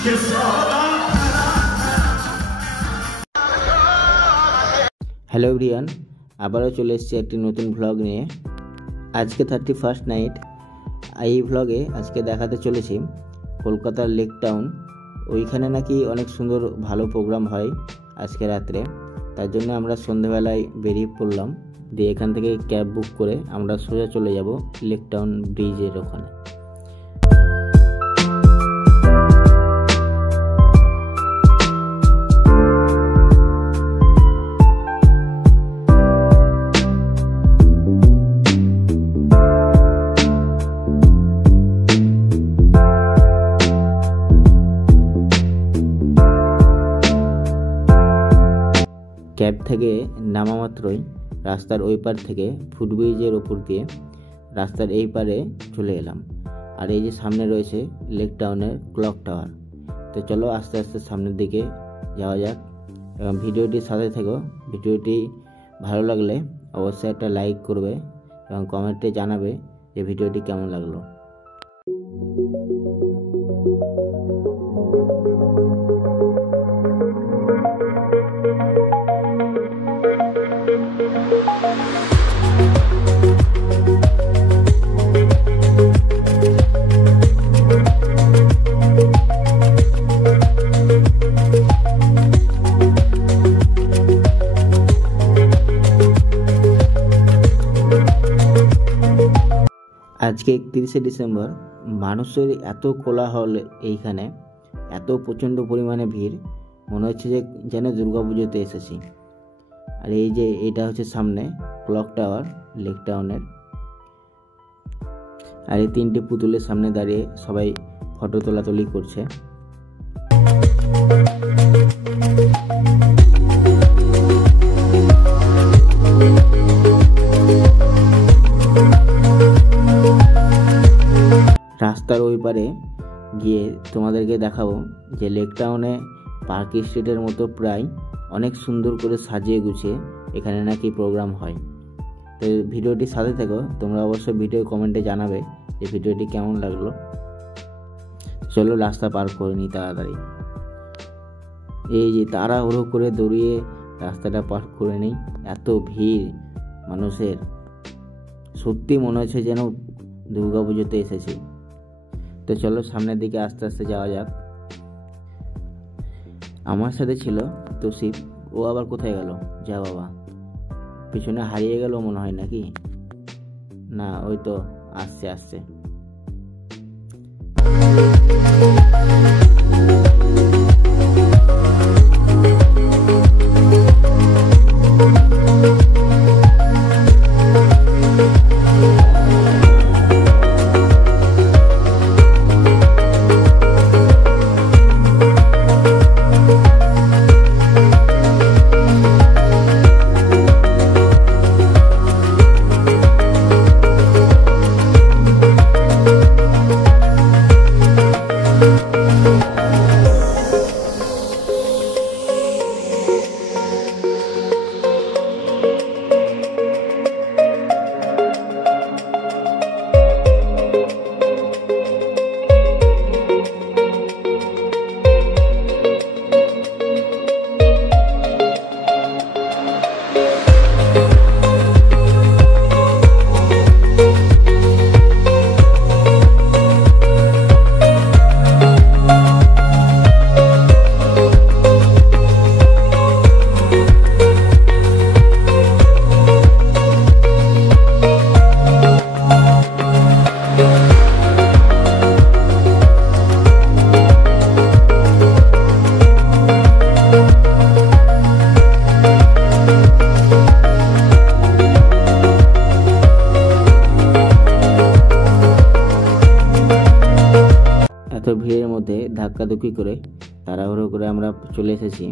Hello everyone, আবারও চলে এসেছি একটি নতুন ভ্লগ নিয়ে। আজকে 31st নাইট। এই ভ্লগে আজকে দেখাতে চলেছি কলকাতার লেক টাউন। ওইখানে নাকি অনেক সুন্দর ভালো প্রোগ্রাম হয় আজকে রাত্রে। তার জন্য আমরা সন্ধ্যেবেলায় বেরিয়ে পড়লাম, দিয়ে এখান থেকে ক্যাব বুক করে আমরা সোজা চলে যাব লেক টাউন ব্রিজের ওখানে। ক্যাব থেকে নামা মাত্রই রাস্তার ওই পার থেকে ফুটব্রিজের ওপর দিয়ে রাস্তার এই পারে চলে এলাম। আর এই যে সামনে রয়েছে লেক টাউনের ক্লক টাওয়ার। তো চলো আস্তে আস্তে সামনের দিকে যাওয়া যাক এবং ভিডিওটির সাথে থেকো। ভিডিওটি ভালো লাগলে অবশ্যই একটা লাইক করবে এবং কমেন্টে জানাবে যে ভিডিওটি কেমন লাগলো। আজকে 31শে ডিসেম্বর। মানুষের এত কোলাহল, এইখানে এত প্রচণ্ড পরিমাণে ভিড়, মনে হচ্ছে যে যেন দুর্গাপুজোতে এসেছি। আর এই যে এটা হচ্ছে সামনে ক্লক টাওয়ার লেক টাউনের। আর এই তিনটে পুতুলের সামনে দাঁড়িয়ে সবাই ফটো তোলাতুলি করছে। রাস্তার ওই পারে গিয়ে তোমাদেরকে দেখাবো যে লেক টাউনে পার্ক স্ট্রিটের মতো প্রায় অনেক সুন্দর করে সাজিয়ে গুছিয়ে এখানে নাকি প্রোগ্রাম হয়। তো ভিডিওটির সাথে থেকো, তোমরা অবশ্যই ভিডিও কমেন্টে জানাবে যে ভিডিওটি কেমন লাগলো। চলো রাস্তা পার করে নিই তাড়াতাড়ি। এই যে তাড়াহুড়ো করে দৌড়িয়ে রাস্তাটা পার করে নিই। এত ভিড় মানুষের, সত্যি মনে হচ্ছে যেন দুর্গাপুজোতে এসেছি। তো চলো সামনের দিকে আস্তে আস্তে যাওয়া যাক। আমার সাথে ছিল তৌসিফ, ও আবার কোথায় গেল? যা বাবা, পিছনে হারিয়ে গেল মনে হয় নাকি? না, ওই তো আসছে আসছে। এত ভিড়ের মধ্যে ধাক্কাধুক্কি করে তাড়াহুড়ো করে আমরা চলে এসেছি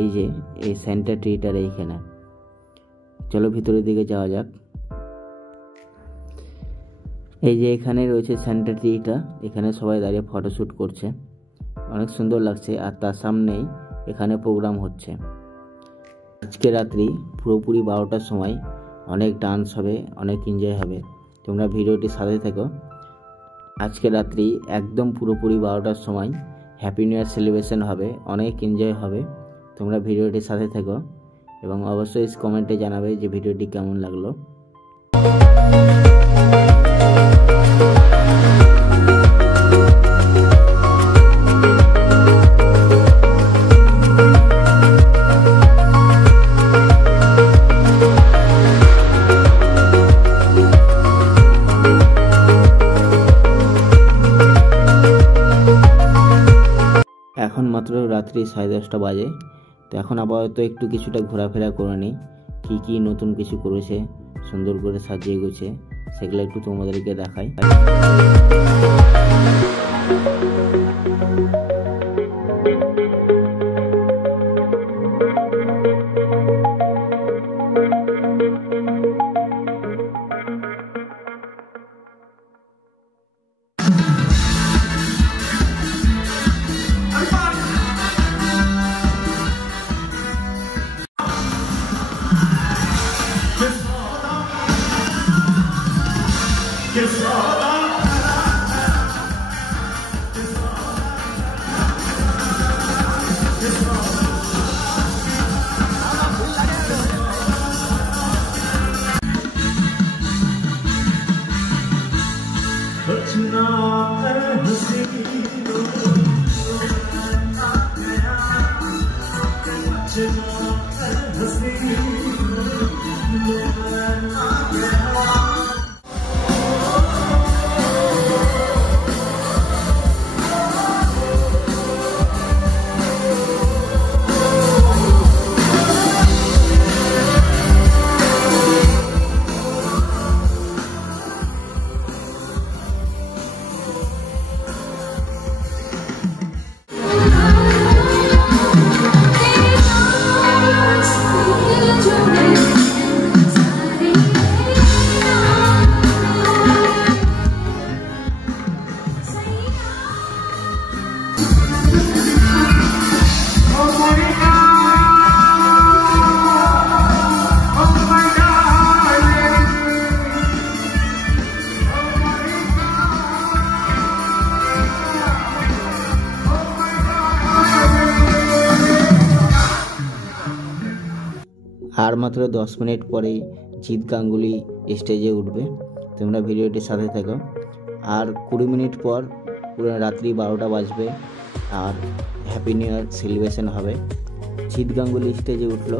এই যে এই সেন্টার থিয়েটার এইখানে। চলো ভিতরের দিকে যাওয়া যাক। এই যে এখানে রয়েছে সেন্টার থিয়েটার, এখানে সবাই দাঁড়িয়ে ফটোশ্যুট করছে, অনেক সুন্দর লাগছে। আর তার সামনেই এখানে প্রোগ্রাম হচ্ছে। আজকে রাত্রি পুরোপুরি 12টার সময় অনেক ডান্স হবে, অনেক এনজয় হবে। তোমরা ভিডিওটির সাথে থেকো। আজকে রাত্রি একদম পুরোপুরি 12টার সময় হ্যাপি নিউ ইয়ার সেলিব্রেশন হবে, অনেক এনজয় হবে। তোমরা ভিডিওটির সাথে থেকো এবং অবশ্যই কমেন্টে জানাবে যে ভিডিওটি কেমন লাগলো। এখন মাত্র রাত্রি 10:30 বাজে। তো এখন আপাতত একটু কিছুটা ঘোরাফেরা করে নিই, কী নতুন কিছু করেছে সুন্দর করে সাজিয়ে গুছিয়ে, সেগুলো একটু তোমাদেরকে দেখাই। আর মাত্র 10 মিনিট পরেই জিৎ গাঙ্গুলি স্টেজে উঠবে। তোমরা ভিডিওটির সাথে থেকো। আর 20 মিনিট পর পুরো রাত্রি 12টা বাজবে আর হ্যাপি নিউ ইয়ার সেলিব্রেশন হবে। জিৎ গাঙ্গুলি স্টেজে উঠলো।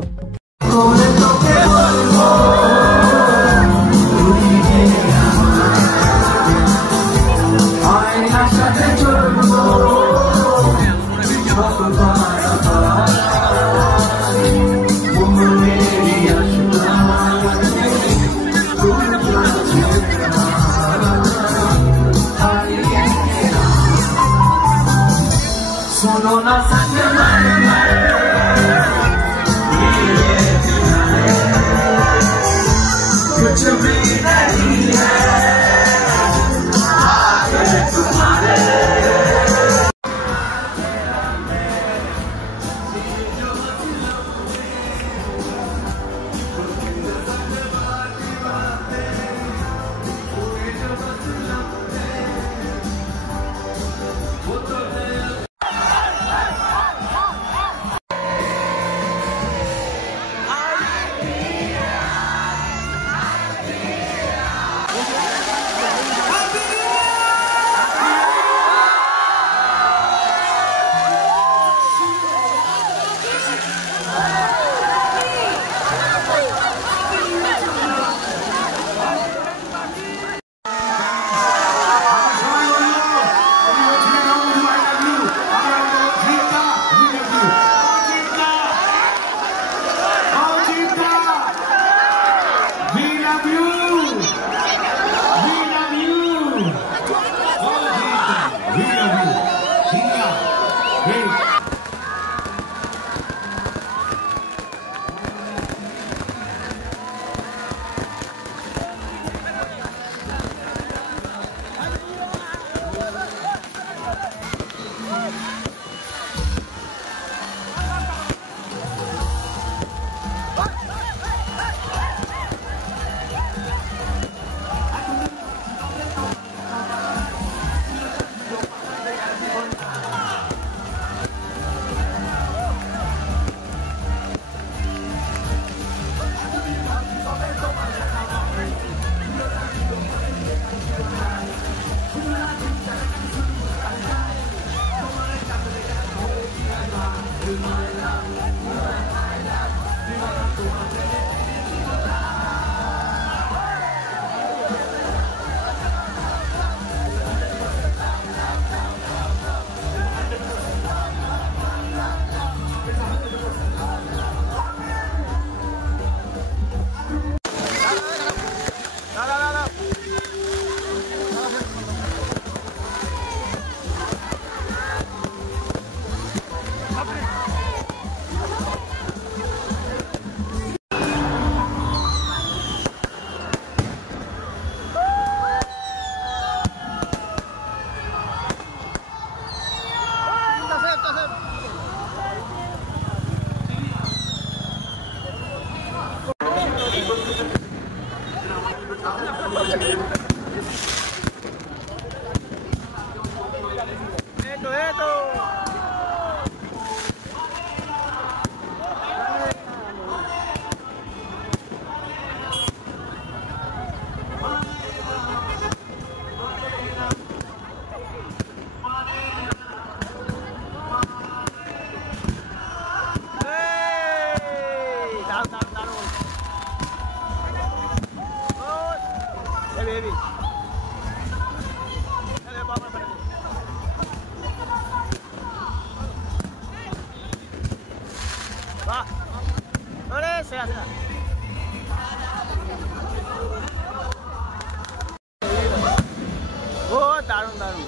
ও দারুণ দারুণ।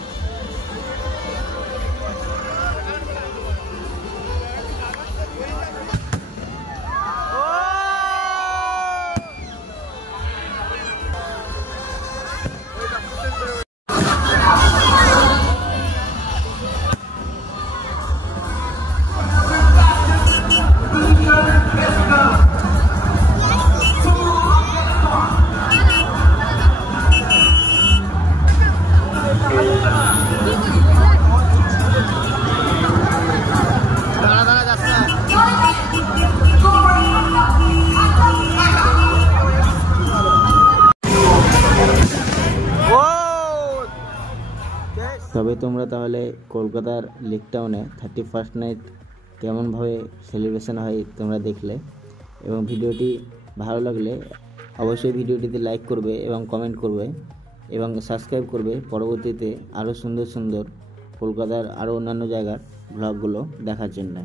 তবে তোমরা তাহলে কলকাতার লেক টাউনে 31st নাইট কেমনভাবে সেলিব্রেশন হয় তোমরা দেখলে, এবং ভিডিওটি ভালো লাগলে অবশ্যই ভিডিওটিতে লাইক করবে এবং কমেন্ট করবে এবং সাবস্ক্রাইব করবে পরবর্তীতে আরও সুন্দর সুন্দর কলকাতার আরও অন্যান্য জায়গার ব্লগগুলো দেখার জন্য।